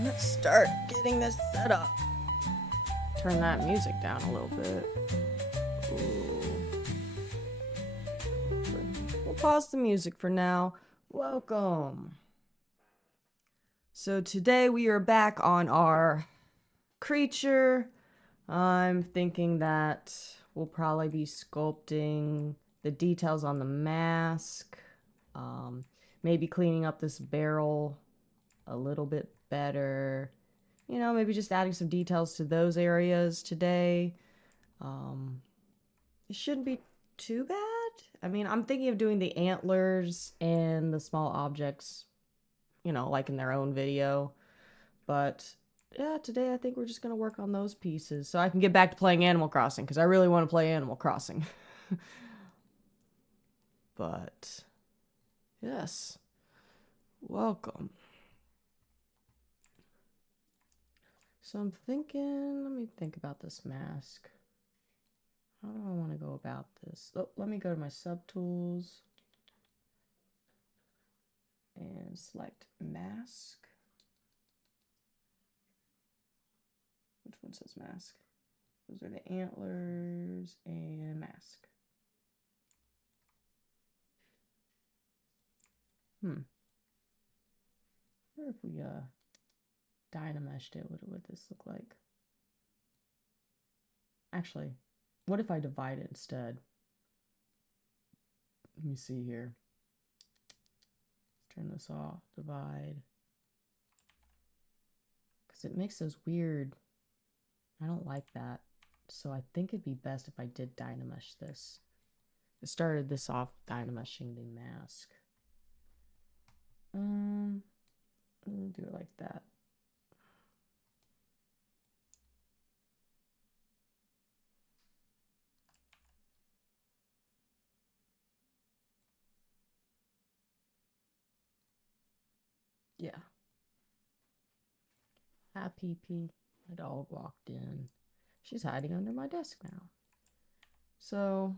Let's start getting this set up. Turn that music down a little bit. Ooh. We'll pause the music for now. Welcome. So today we are back on our creature. I'm thinking that we'll probably be sculpting the details on the mask. Maybe cleaning up this barrel a little bit better. You know, maybe just adding some details to those areas today. It shouldn't be too bad. I mean, I'm thinking of doing the antlers and the small objects, you know, like in their own video. But yeah, today I think we're just going to work on those pieces so I can get back to playing Animal Crossing, because I really want to play Animal Crossing. But yes, welcome. So I'm thinking, let me think about this mask. How do I want to go about this? Oh, let me go to my subtools and select mask. Which one says mask? Those are the antlers and mask. I wonder if we dynameshed it, what would this look like? Actually, what if I divide it instead? Let me see here. Let's turn this off, divide. Because it makes those weird, I don't like that. So I think it'd be best if I did dynamesh this. I started this off dynameshing the mask. I'm gonna do it like that. Yeah. Hi, Pee. My dog walked in. She's hiding under my desk now. So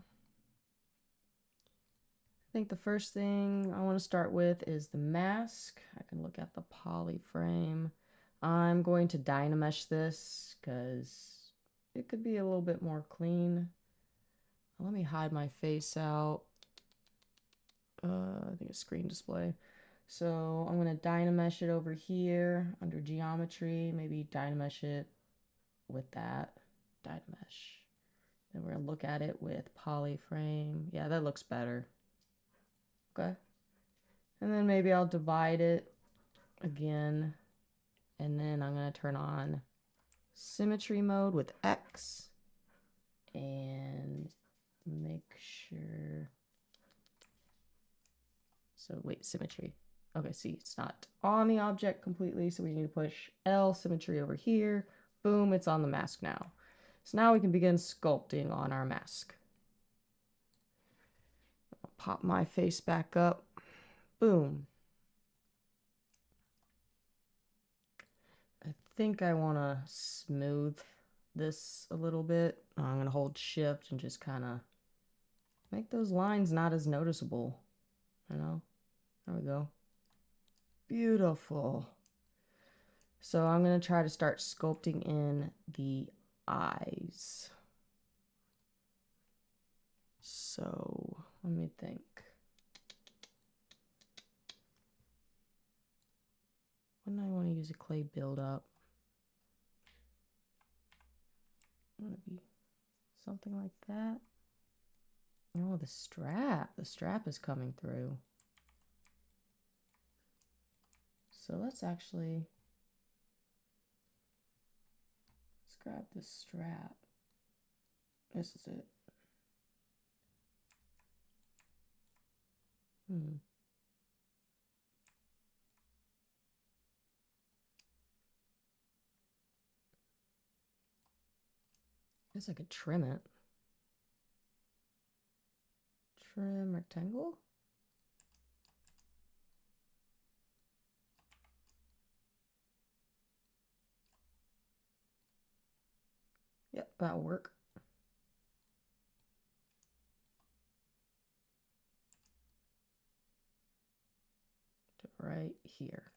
I think the first thing I want to start with is the mask. I can look at the poly frame. I'm going to dynamesh this because it could be a little bit more clean. Let me hide my face out. I think it's screen display. So I'm going to dynamesh it over here under geometry. Maybe dynamesh it with that. Dynamesh. Then we're going to look at it with polyframe. Yeah, that looks better. Okay. And then maybe I'll divide it again. And then I'm going to turn on symmetry mode with X. And make sure. So wait, symmetry. Okay, see, it's not on the object completely. So we need to push L, symmetry over here. Boom, it's on the mask now. So now we can begin sculpting on our mask. I'll pop my face back up. Boom. I think I want to smooth this a little bit. I'm going to hold shift and just kind of make those lines not as noticeable. You know? There we go. Beautiful. So I'm going to try to start sculpting in the eyes. So let me think. Wouldn't I want to use a clay buildup? Maybe something like that. Oh, the strap. The strap is coming through. So let's grab this strap. This is it. Guess I could trim it. Trim rectangle. Yep, that'll work. Right here.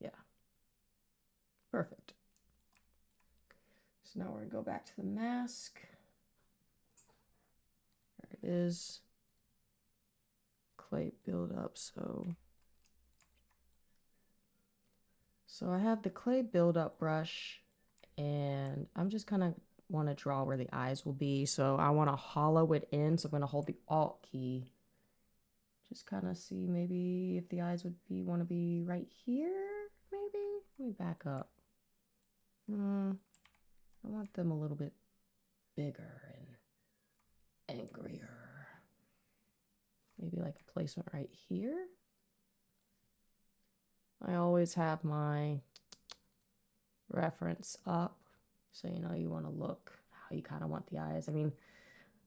Yeah. Perfect. So now we're going to go back to the mask. There it is. Clay buildup. So I have the clay buildup brush, and I'm just kind of want to draw where the eyes will be. So I want to hollow it in. So I'm going to hold the Alt key. Just kind of see maybe if the eyes would want to be right here, maybe? Let me back up. I want them a little bit bigger and angrier. Maybe like a placement right here. I always have my reference up, so you know you want to look how you kind of want the eyes. I mean,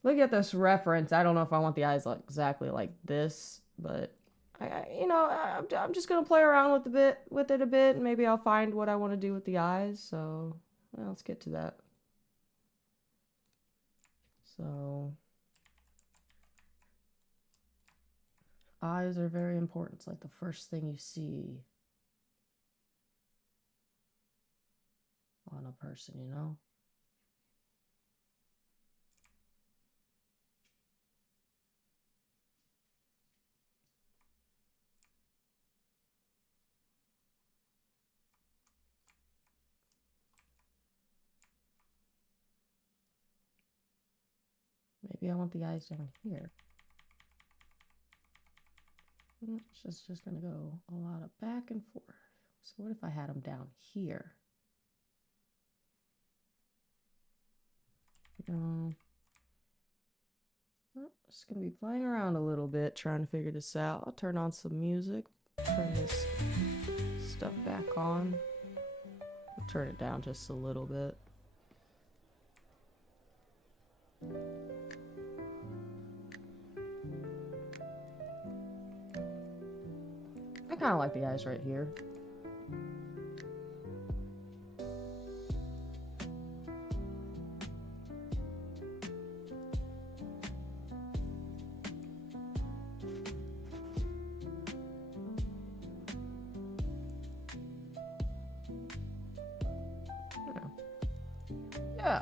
look at this reference. I don't know if I want the eyes like exactly like this, but I'm just gonna play around with it a bit, and maybe I'll find what I want to do with the eyes. So well, let's get to that. So eyes are very important. It's like the first thing you see. on a person, you know? Maybe I want the eyes down here. It's just gonna go a lot of back and forth. So what if I had them down here? Just gonna be playing around a little bit, trying to figure this out. I'll turn on some music, turn this stuff back on. I'll turn it down just a little bit. I kind of like the eyes right here. Yeah.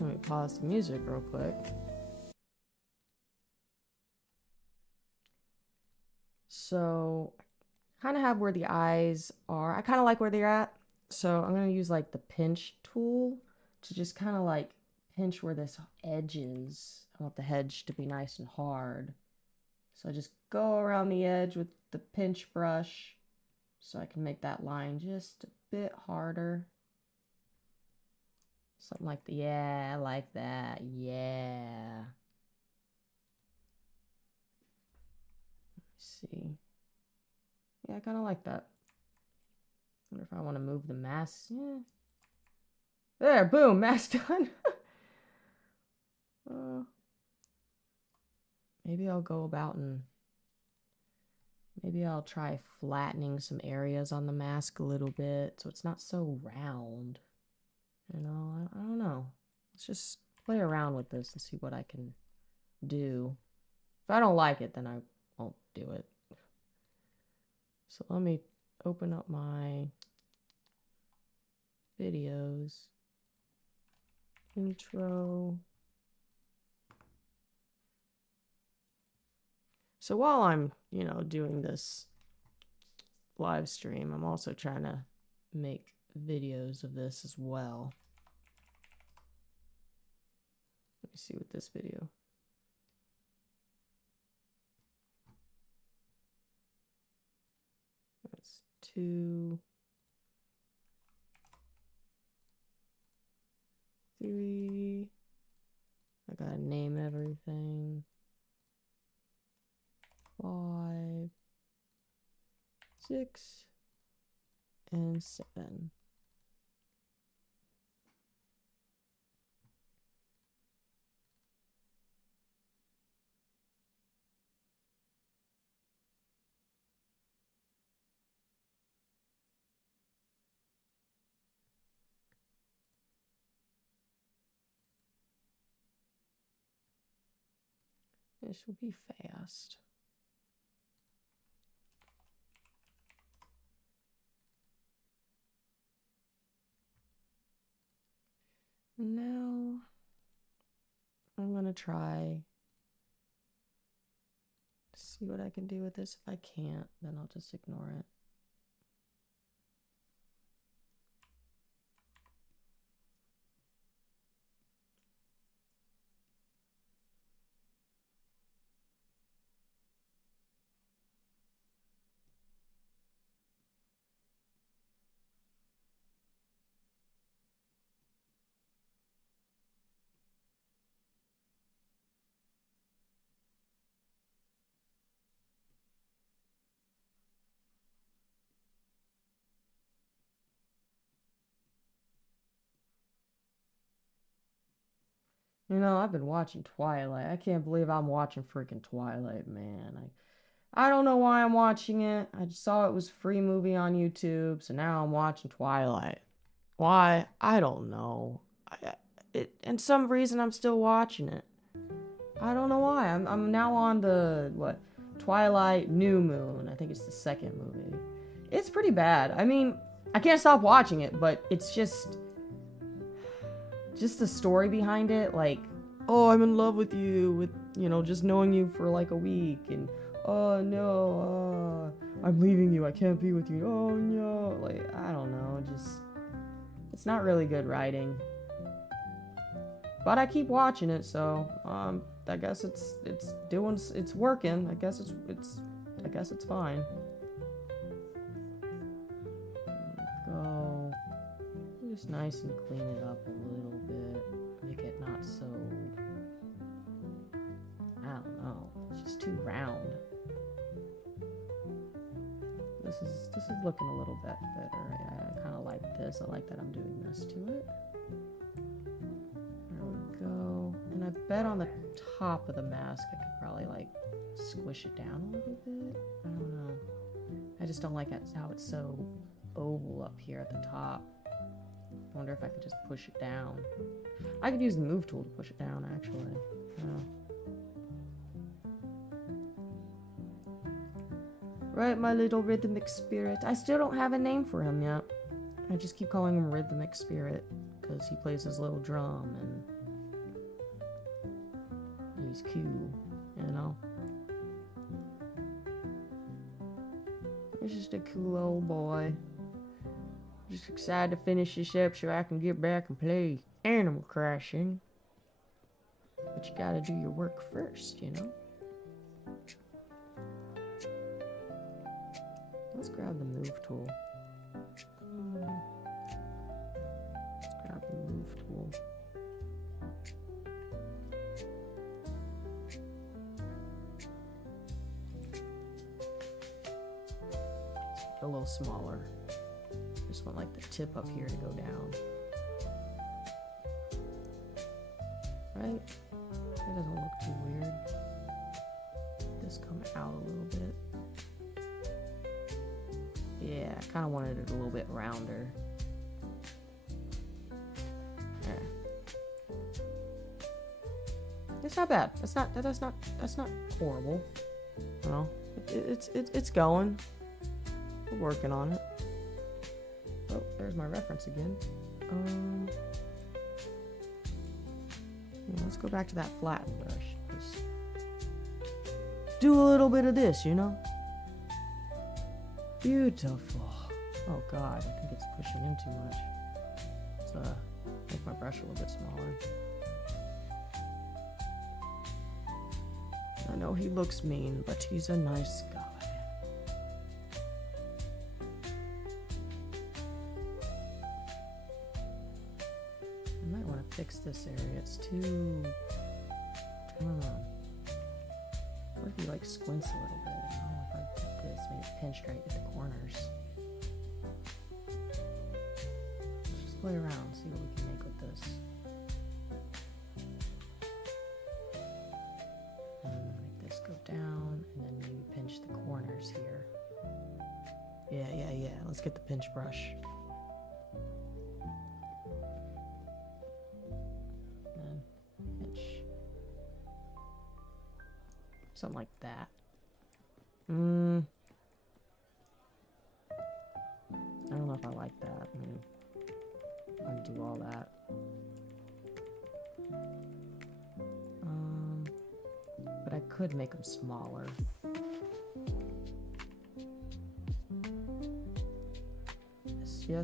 Let me pause the music real quick. So, kind of have where the eyes are. I kind of like where they're at. So I'm going to use like the pinch tool to just kind of like pinch where this edge is. I want the edge to be nice and hard. So I just go around the edge with the pinch brush so I can make that line just a bit harder. Something like the, yeah, I like that. Yeah. Let's see. Yeah, I kind of like that. Wonder if I want to move the mask. Yeah. There, boom, mask done. Maybe I'll go about and maybe I'll try flattening some areas on the mask a little bit so it's not so round. You know, I don't know. Let's just play around with this and see what I can do. If I don't like it, then I won't do it. So let me open up my videos. Intro. So while I'm, you know, doing this live stream, I'm also trying to make videos of this as well. Let me see what this video. That's 2, 3. I gotta name everything. 5, 6, and 7. This will be fast. Now I'm gonna try see what I can do with this. If I can't, then I'll just ignore it. You know, I've been watching Twilight. I can't believe I'm watching freaking Twilight, man. I don't know why I'm watching it. I just saw it was a free movie on YouTube, so now I'm watching Twilight. Why? I don't know. And some reason I'm still watching it. I don't know why. I'm now on the what? Twilight New Moon. I think it's the second movie. It's pretty bad. I mean, I can't stop watching it, but it's just the story behind it, like, oh, I'm in love with you, with, you know, just knowing you for like a week, and oh no, I'm leaving you, I can't be with you, oh no, like, I don't know, just, it's not really good writing. But I keep watching it, so, I guess it's working, I guess it's fine. Go. Just nice and clean it up a little bit. Make it not so, I don't know, it's just too round. This is looking a little bit better. I kind of like this. I like that I'm doing this to it. There we go. And I bet on the top of the mask I could probably like squish it down a little bit. I don't know. I just don't like how it's so oval up here at the top. I wonder if I could just push it down. I could use the move tool to push it down, actually. Right, my little rhythmic spirit. I still don't have a name for him yet. I just keep calling him Rhythmic Spirit because he plays his little drum and he's cool, you know? He's just a cool old boy. Just excited to finish this up so I can get back and play Animal Crossing. But you gotta do your work first, you know? Let's grab the move tool. Let's grab the move tool. Let's a little smaller. Just want like the tip up here to go down. Right? That doesn't look too weird. This come out a little bit. Yeah, I kind of wanted it a little bit rounder. Yeah. It's not bad. That's not horrible. You know, it's going. We're working on it. Oh, there's my reference again. Yeah, let's go back to that flatten brush. Just do a little bit of this, you know? Beautiful. Oh god, I think it's pushing in too much. Let's make my brush a little bit smaller. I know he looks mean, but he's a nice guy. I might want to fix this area. It's too... I don't know. What if he like squints a little bit? I don't know if I did this. Maybe pinch right at the corners. Let's just play around, see what we can make with this. Make this go down, and then maybe pinch the corners here. Yeah. Let's get the pinch brush. And pinch. Something like that. I don't know if I like that. I mean, undo all that. But I could make them smaller. Yes. Okay.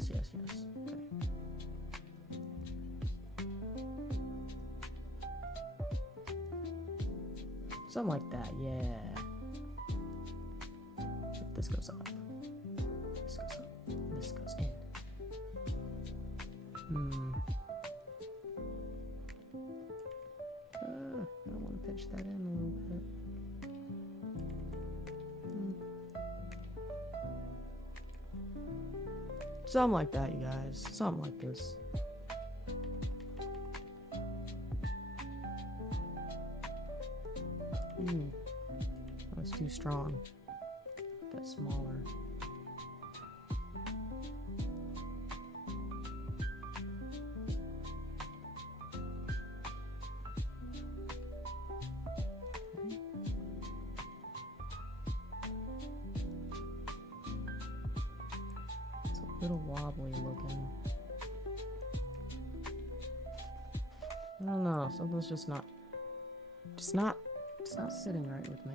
Something like that, yeah. This goes up. This goes up. This goes in. I want to pinch that in a little bit. Something like that, you guys. Something like this. Ooh, that was too strong. Get smaller. It's a little wobbly looking. I don't know, something's just not it's not sitting right with me.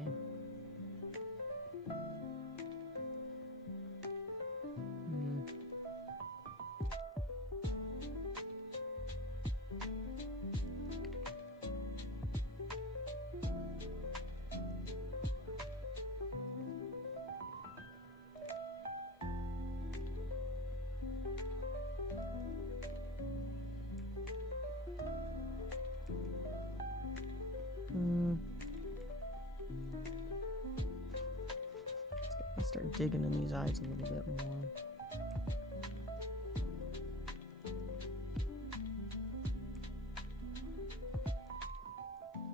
Let's start digging in these eyes a little bit more.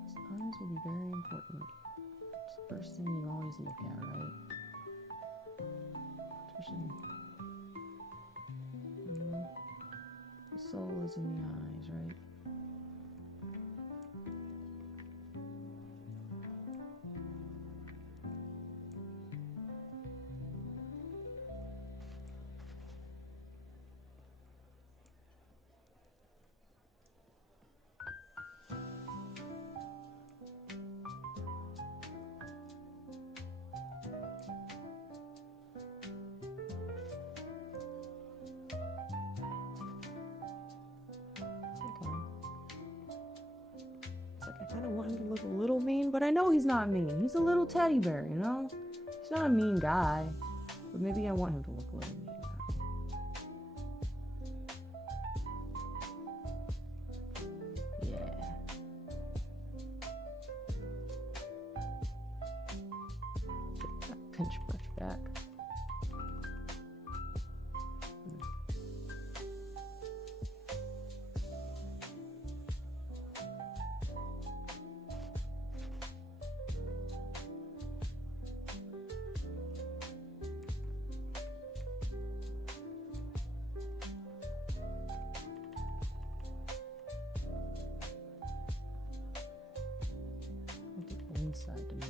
These eyes will be very important. It's the first thing you always look at, right? Especially, the soul is in the eyes, right? I kind of want him to look a little mean, but I know he's not mean. He's a little teddy bear, you know? He's not a mean guy, but maybe I want him to look a little mean. Yeah. Get that pinch brush back. Inside to move.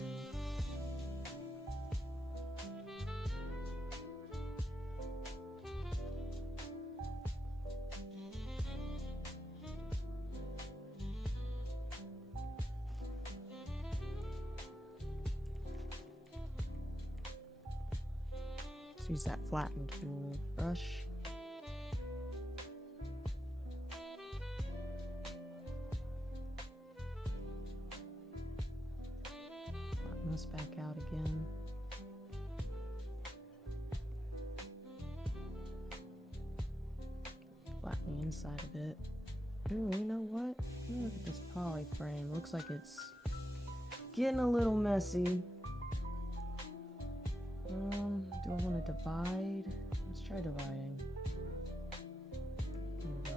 Let's use that flatten tool brush. This back out again. Flatten the inside of it. Ooh, you know what? Look at this poly frame. Looks like it's getting a little messy. Do I want to divide? Let's try dividing. There we go.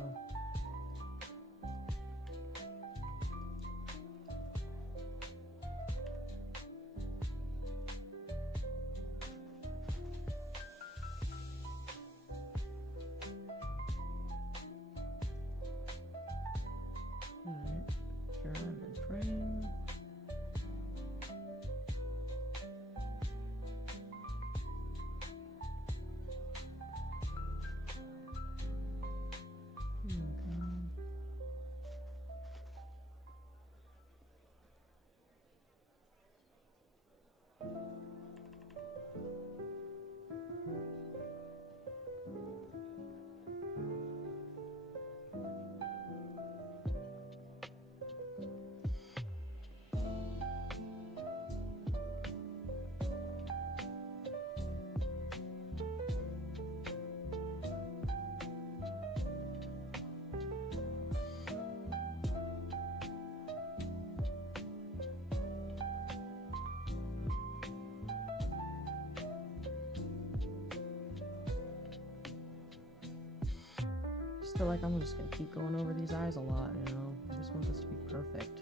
Alright, German frame. I feel like I'm just gonna keep going over these eyes a lot, you know? I just want this to be perfect.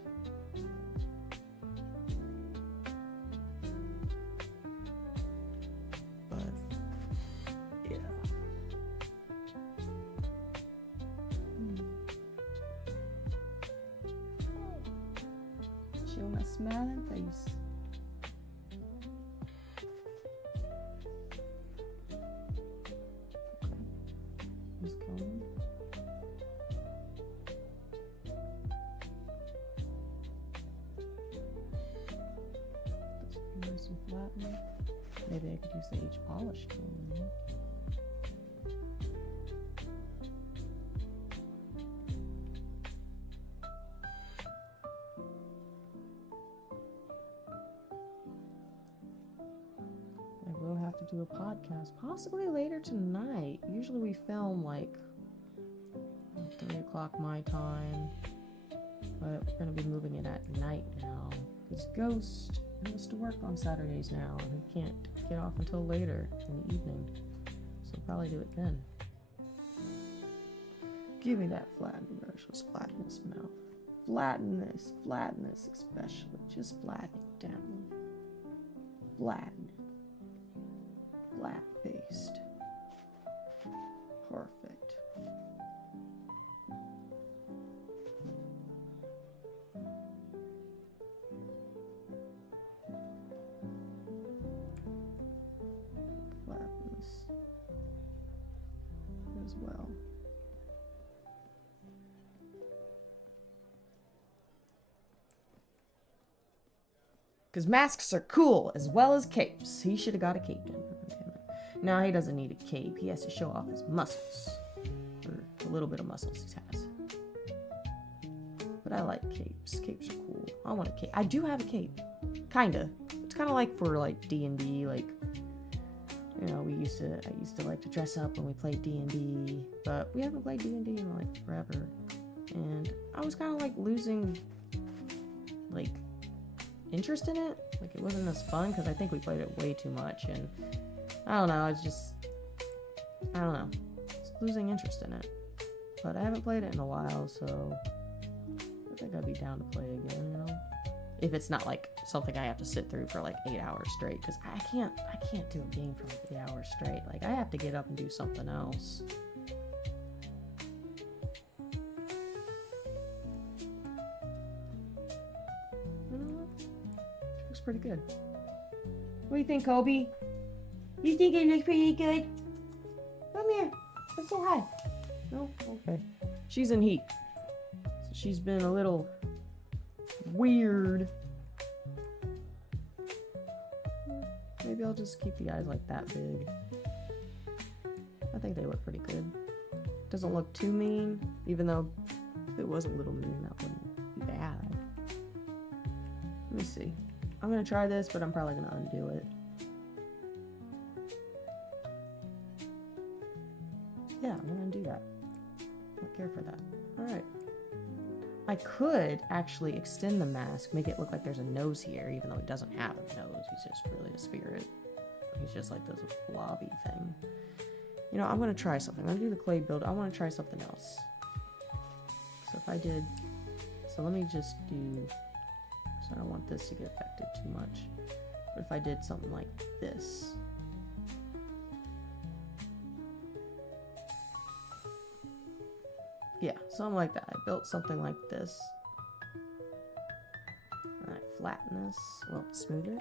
Show my smiling face. Okay. Just comb. Nice and flatten. Maybe I could use the H polish tool. I will have to do a podcast, possibly later tonight. Usually we film like 3 o'clock my time, but we're gonna be moving it at night now because Ghost has to work on Saturdays now and he can't get off until later in the evening, so we'll probably do it then. Give me that flattening brush. Let's flatten this mouth. Flatten this especially. Just flatten it down. Flatten it. Flat faced. Perfect. Flatten this as well. Because masks are cool as well as capes. He should have got a cape done. No, he doesn't need a cape. He has to show off his muscles. Or the little bit of muscles he has. But I like capes. Capes are cool. I want a cape. I do have a cape. Kinda. It's kind of like for like D&D. Like, you know, I used to like to dress up when we played D&D. But we haven't played D&D in like forever. And I was kind of like losing like interest in it. Like it wasn't as fun because I think we played it way too much, and I don't know, just losing interest in it. But I haven't played it in a while, so I think I'd be down to play again, you know, if it's not like something I have to sit through for like 8 hours straight, because I can't do a game for like 8 hours straight. Like I have to get up and do something else. Pretty good. What do you think, Kobe? You think it looks pretty good? Come here. Let's say hi. No? Okay. She's in heat. So she's been a little weird. Maybe I'll just keep the eyes like that big. I think they look pretty good. Doesn't look too mean, even though if it was a little mean, that wouldn't be bad. Let me see. I'm gonna try this, but I'm probably gonna undo it. Yeah, I'm gonna do that. Don't care for that. Alright. I could actually extend the mask, make it look like there's a nose here, even though he doesn't have a nose. He's just really a spirit. He's just like this blobby thing. You know, I'm gonna try something. I'm gonna do the clay build. I wanna try something else. So if I did... So let me just do... I don't want this to get affected too much. But if I did something like this. Yeah, something like that. I built something like this. And I flatten this. Well, smooth it.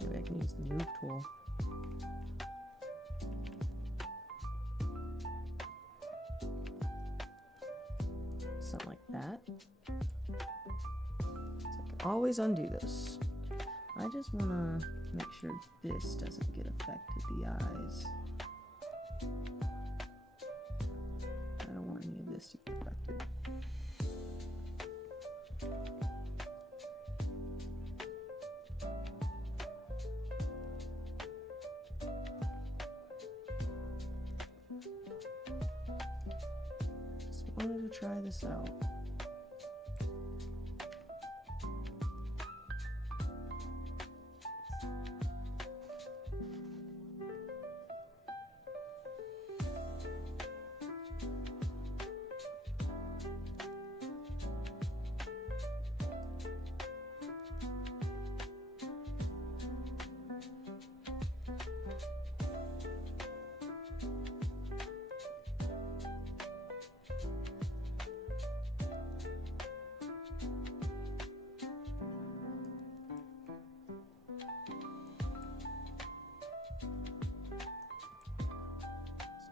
Maybe I can use the move tool. Something like that. So I can always undo this. I just want to make sure this doesn't get affected, the eyes. I don't want any of this to get affected. Wanted to try this out.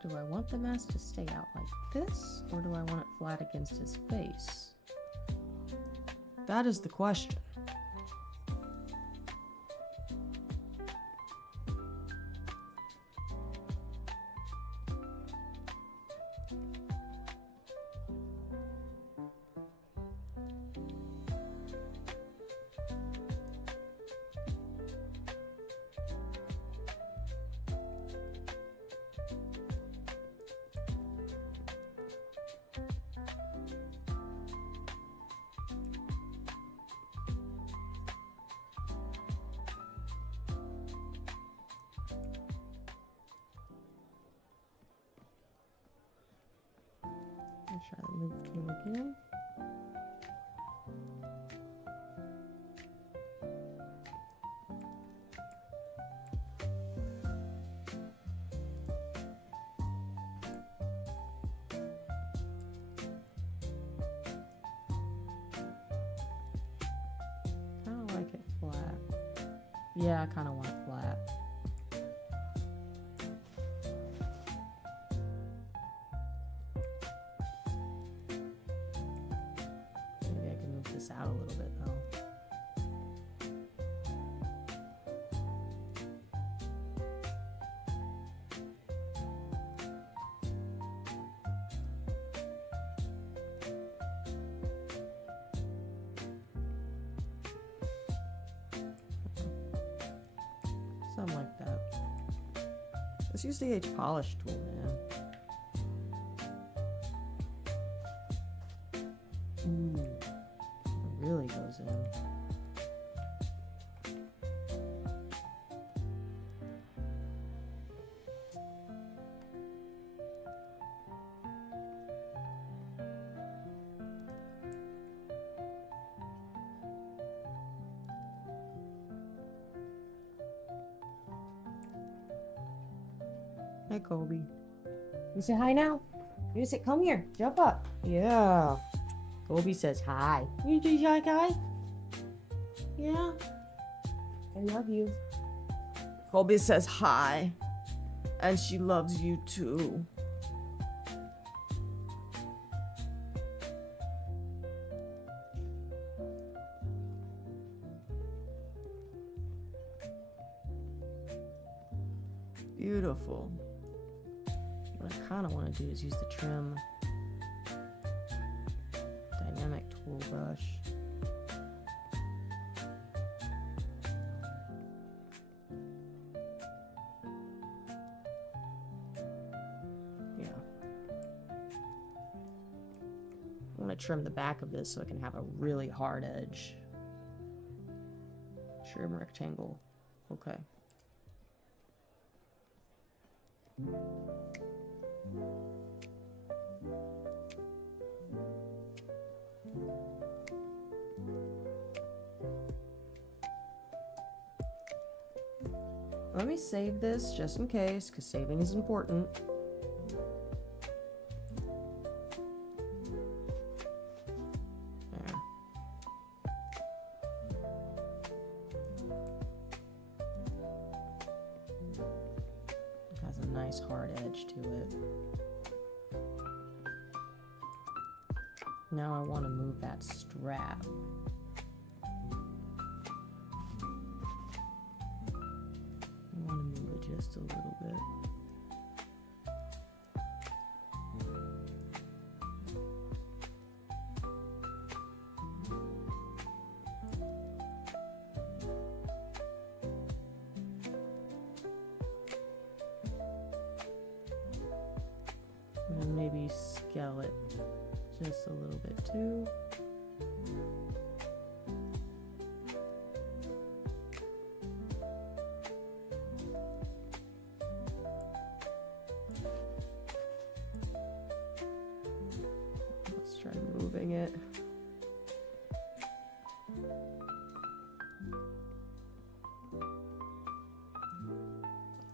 Do I want the mask to stay out like this, or do I want it flat against his face? That is the question. Try the move tool again. Kind of like it flat. Yeah, I kind of want it flat. Out a little bit though. Something like that. Let's use the H polish tool, man. Ooh. Really goes in. Hi, Kobe. You say hi now? You say, come here, jump up. Yeah. Kobe says hi. You do shy guy? Yeah. I love you. Kobe says hi. And she loves you too. Beautiful. What I kind of want to do is use the trim dynamic tool brush. Yeah. I want to trim the back of this so it can have a really hard edge. Trim rectangle. Okay. Let me save this just in case, because saving is important. There. It has a nice hard edge to it. Now I want to move that strap. Just a little bit. And maybe scale it just a little bit too. Try moving it.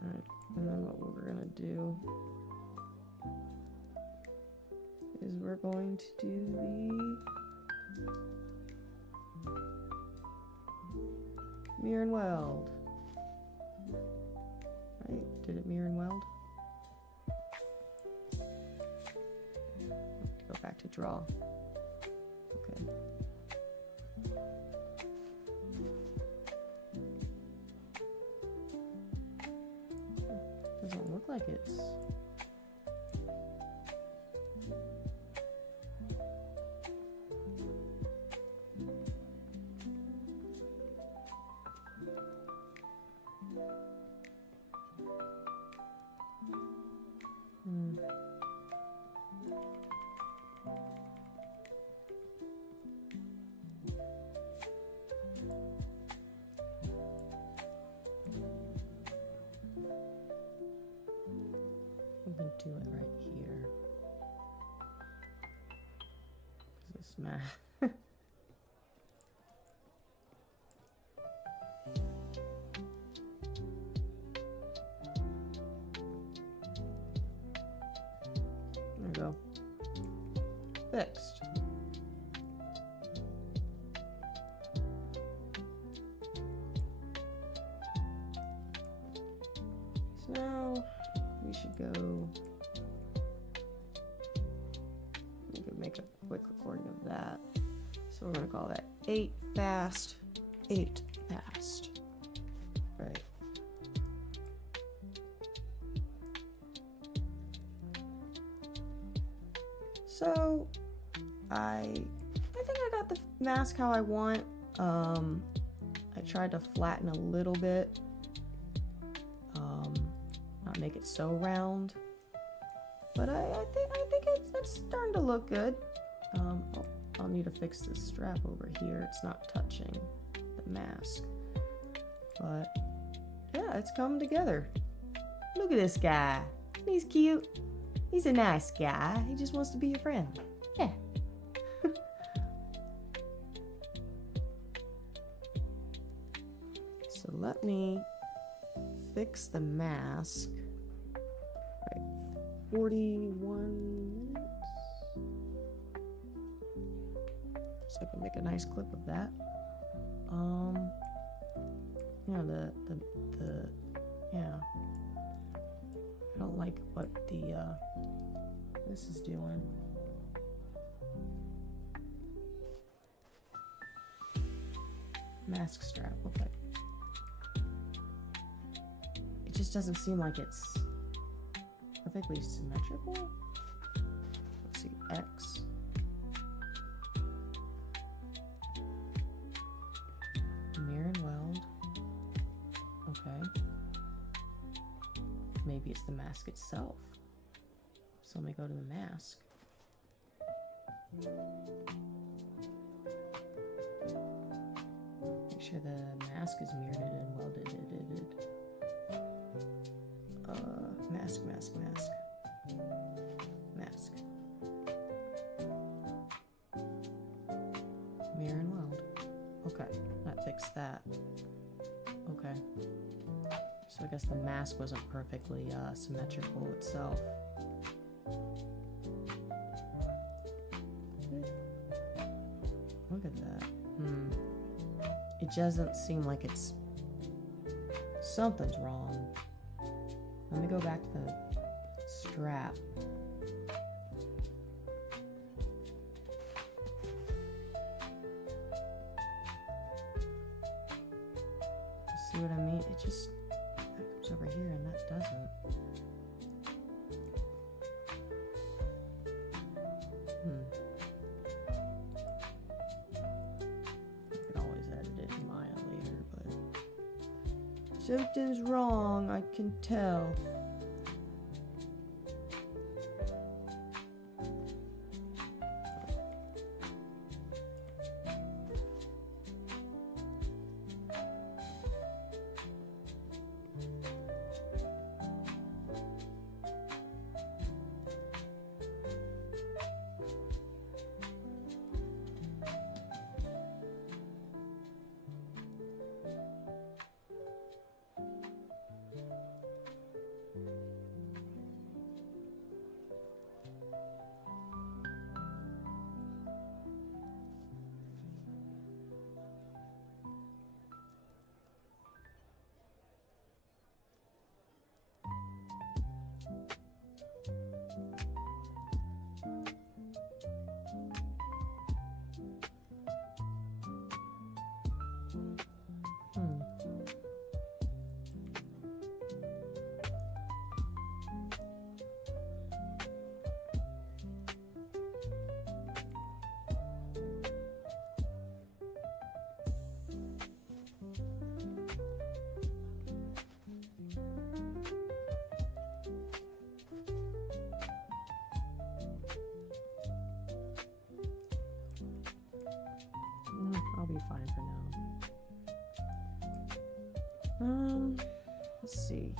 Alright, and then what we're gonna do is we're going to do the mirror and weld. Right? Did it mirror and weld? back to draw. Okay. Doesn't look like it's... We can do it right here. This math. There we go. Fixed. So now we should go. We could make a quick recording of that. So we're gonna call that 8 fast, 8 fast. Right. So I think I got the mask how I want. I tried to flatten a little bit, not make it so round, but I think it's starting to look good. I'll need to fix this strap over here. It's not touching the mask, but yeah, it's coming together. Look at this guy. He's cute. He's a nice guy. He just wants to be your friend. Yeah. So let me fix the mask. All right, 41 minutes. So I can make a nice clip of that. You know, yeah. I don't like what this is doing. Mask strap, okay. It just doesn't seem like it's perfectly symmetrical. Let's see, X. Mirror and weld. Okay. Maybe it's the mask itself. So let me go to the mask. Make sure the mask is mirrored and welded. Mask. Mirror and weld. Okay, that fixed that. Okay. So I guess the mask wasn't perfectly symmetrical itself. Look at that. It doesn't seem like it's... Something's wrong. Let me go back to the strap. See what I mean? It just... That comes over here and that doesn't. I can always edit it in Maya later, but... Something's wrong, I can tell. be fine for now. Let's see.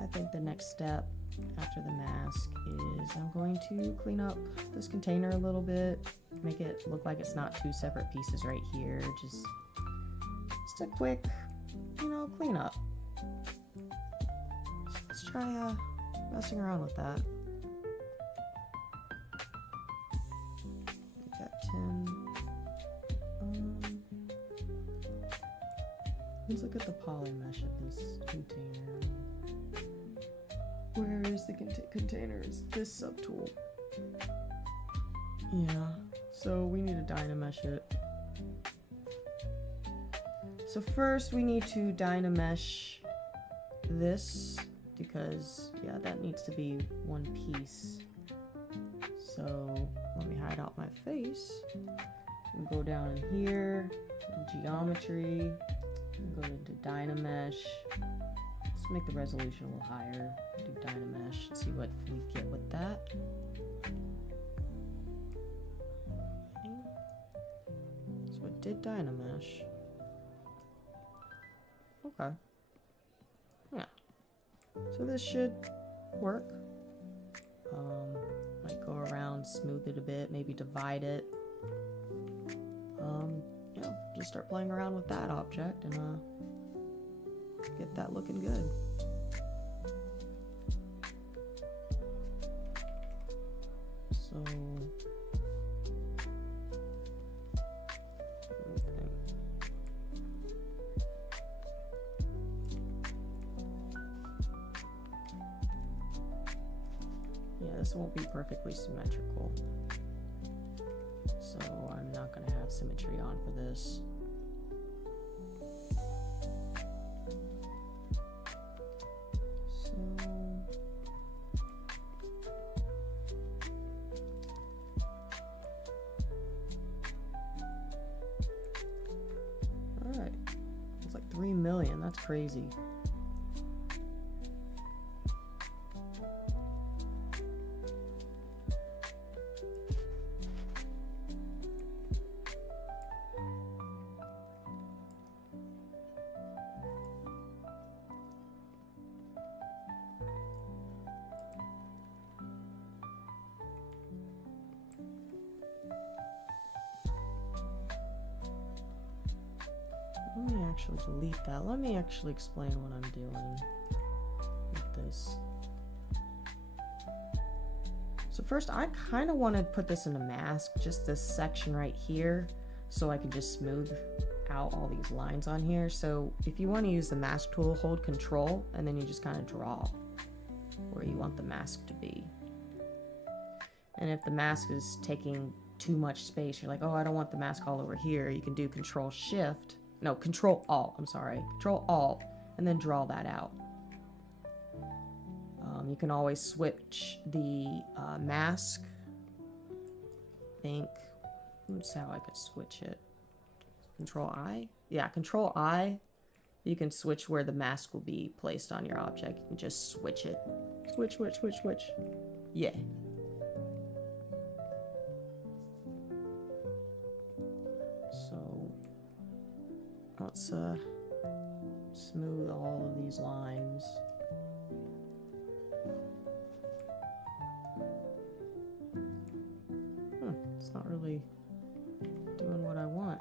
I think the next step after the mask is I'm going to clean up this container a little bit, make it look like it's not two separate pieces right here. Just a quick, you know, clean up. So let's try messing around with that. Got 10. Let's look at the poly mesh of this container. Where is the container? Is this subtool? Yeah, so we need to Dynamesh it. So first we need to Dynamesh this, because yeah, that needs to be one piece. So let me hide out my face and go down in here, in geometry, and go into Dynamesh. Let's make the resolution a little higher. Do Dynamesh, see what we get with that. So it did Dynamesh. Okay. Yeah. So this should work. Might go around, smooth it a bit, maybe divide it. You know, just start playing around with that object and get that looking good. So yeah, this won't be perfectly symmetrical, so I'm not going to have symmetry on for this. Alright, it's like 3 million, that's crazy. Let me actually delete that. Let me actually explain what I'm doing with this. So first, I kind of want to put this in a mask, just this section right here, so I can just smooth out all these lines on here. So if you want to use the mask tool, hold Control, and then you just kind of draw where you want the mask to be. And if the mask is taking too much space, you're like, oh, I don't want the mask all over here, you can do Control Alt, I'm sorry, Control Alt, and then draw that out. You can always switch the mask. I think, that's how I could switch it. Control I? Yeah, Control I. You can switch where the mask will be placed on your object. You can just switch it. Switch, switch, switch, switch. Yeah. So let's smooth all of these lines. It's not really doing what I want.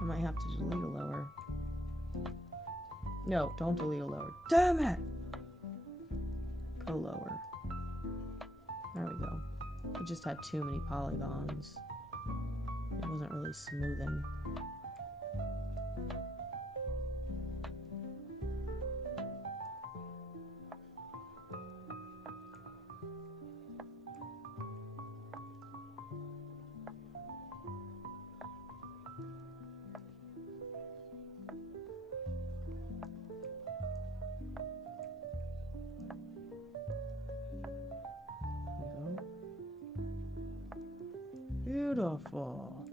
I might have to delete a lower. No, don't delete a lower. Damn it! Go lower. There we go. It just had too many polygons. It wasn't really smoothing. Beautiful.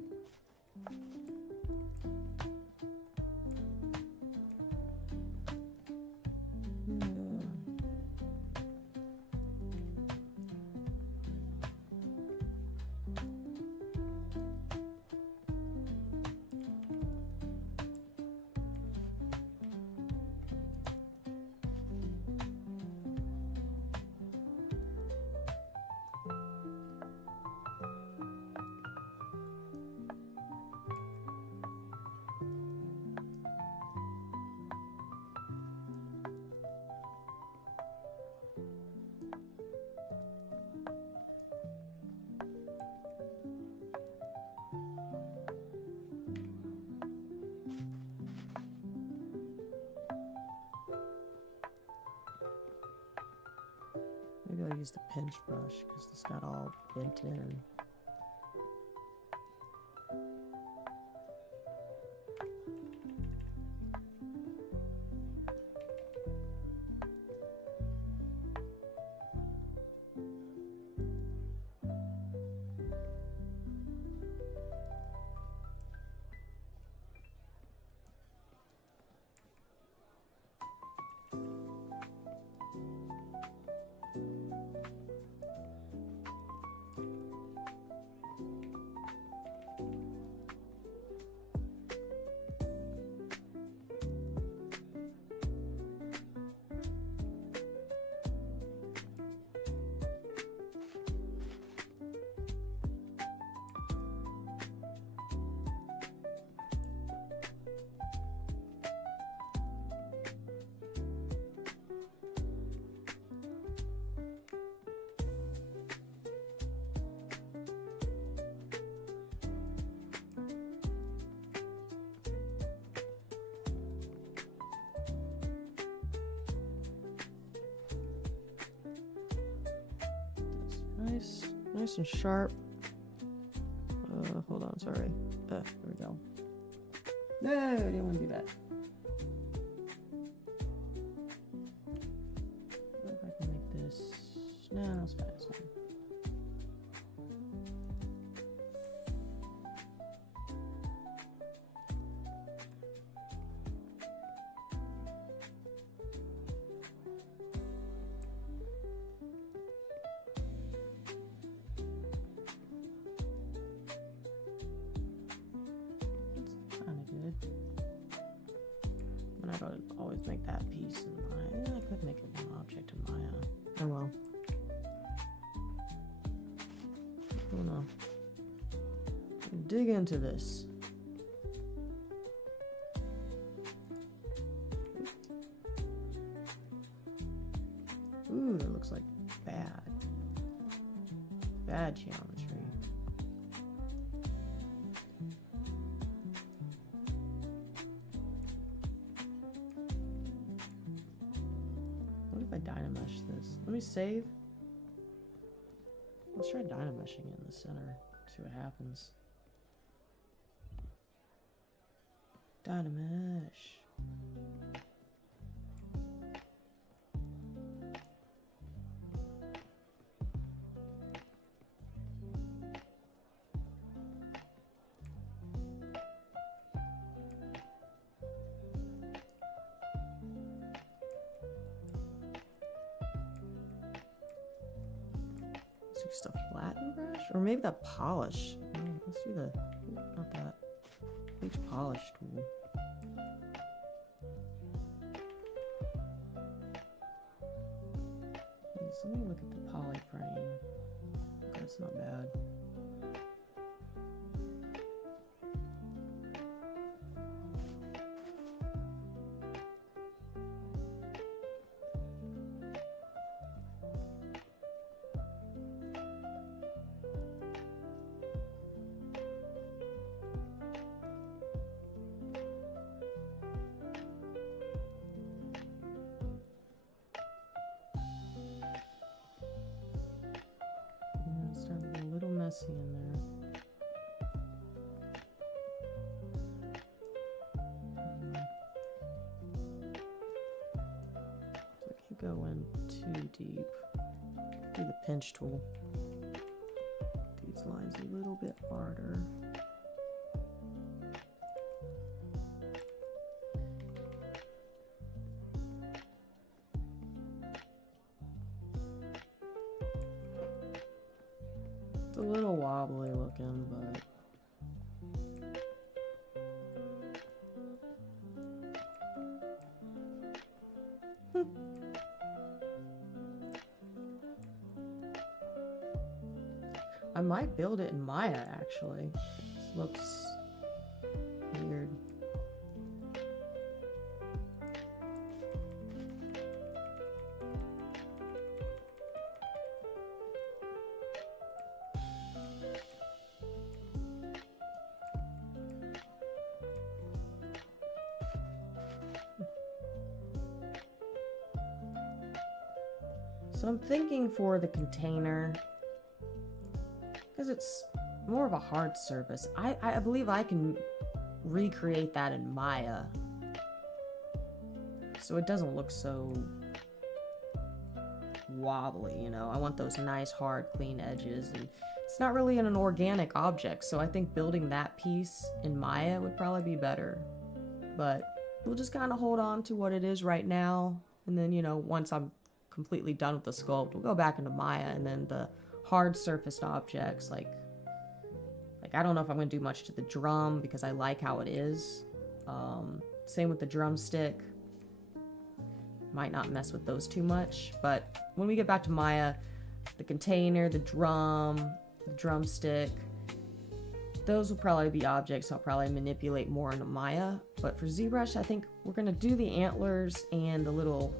pinch brush because this got all bent in. Nice and sharp. Hold on, sorry. There we go. No, I didn't want to do that. What if I can make this? No, it's fine, it's fine. I don't always make that piece in Maya. I could make it one object in Maya. Oh well. I don't know. Dig into this. Ooh, it looks like bad geometry. What if I dynamesh this? Let me save. Let's try dynameshing it in the center. See what happens. Dynamesh. Just a flatten brush, or maybe that polish. No, let's do the not that bleach polish tool. So let me look at the poly frame. That's not bad. Messy in there. So I can't go in too deep. Do the pinch tool. These lines a little bit harder. It's a little wobbly looking, but I might build it in Maya actually. This looks weird. So I'm thinking for the container, because it's more of a hard surface, I believe I can recreate that in Maya. So it doesn't look so wobbly, you know. I want those nice, hard, clean edges, and it's not really an organic object, so I think building that piece in Maya would probably be better. But we'll just kind of hold on to what it is right now, and then, you know, once I'm completely done with the sculpt, we'll go back into Maya, and then the hard surfaced objects, like I don't know if I'm going to do much to the drum because I like how it is. Same with the drumstick. Might not mess with those too much, but when we get back to Maya, the container, the drum, the drumstick, those will probably be objects I'll probably manipulate more into Maya. But for ZBrush, I think we're going to do the antlers and the little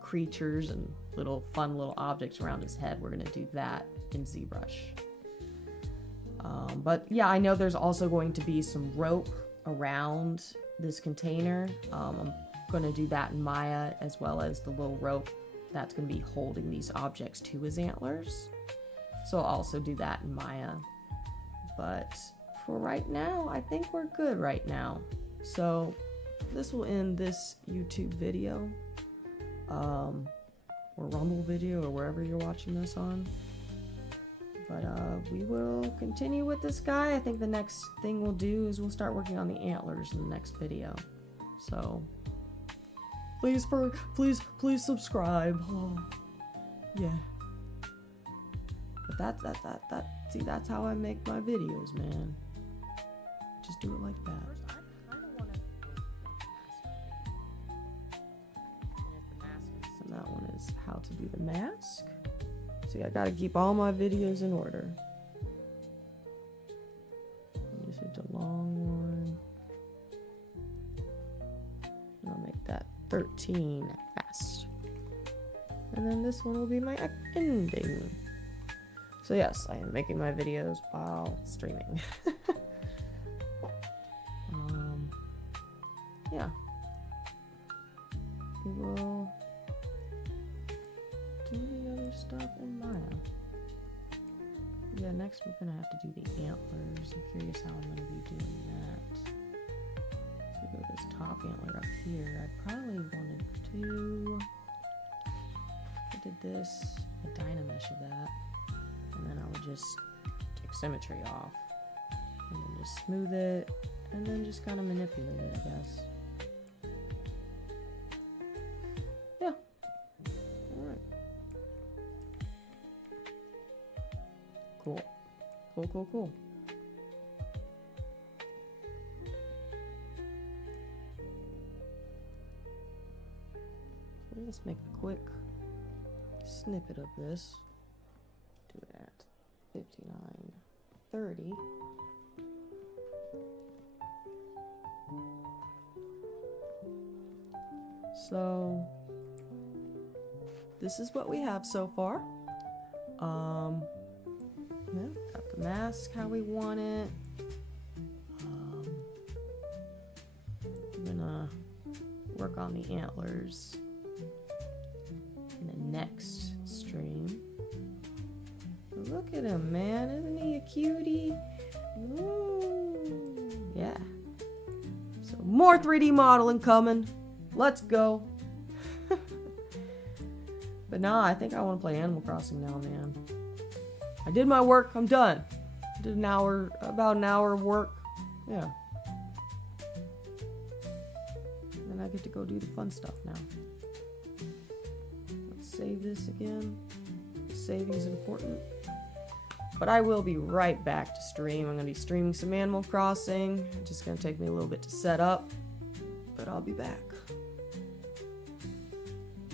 creatures and little fun little objects around his head. We're going to do that in ZBrush. But yeah, I know there's also going to be some rope around this container. I'm going to do that in Maya, as well as the little rope that's going to be holding these objects to his antlers. So I'll also do that in Maya. But for right now, I think we're good right now. So this will end this YouTube video, or Rumble video, or wherever you're watching this on. But we will continue with this guy. I think the next thing we'll do is we'll start working on the antlers in the next video. So please subscribe. Oh, yeah. But see, that's how I make my videos, man. Just do it like that. And that one is how to do the mask. See, I gotta keep all my videos in order. This is the long one. And I'll make that 13 fast. And then this one will be my ending. So yes, I am making my videos while streaming. Yeah. We will do the other stuff in Maya. Yeah, next we're gonna have to do the antlers. I'm curious how I'm gonna be doing that. So we go this top antler up here. I probably wanted to, I did this, a dynamesh of that, and then I would just take symmetry off, and then just smooth it, and then just kind of manipulate it, I guess. Yeah. Alright. Cool. Cool. So let's make a quick snippet of this. Do it at 59:30. So this is what we have so far. Yeah, got the mask how we want it. I'm gonna work on the antlers in the next stream. Look at him, man. Isn't he a cutie? Ooh, yeah. So more 3D modeling coming. Let's go. But nah, I think I want to play Animal Crossing now, man. I did my work. I'm done. Did about an hour of work. Yeah. And then I get to go do the fun stuff now. Let's save this again. Saving is important. But I will be right back to stream. I'm going to be streaming some Animal Crossing. It's just going to take me a little bit to set up. But I'll be back.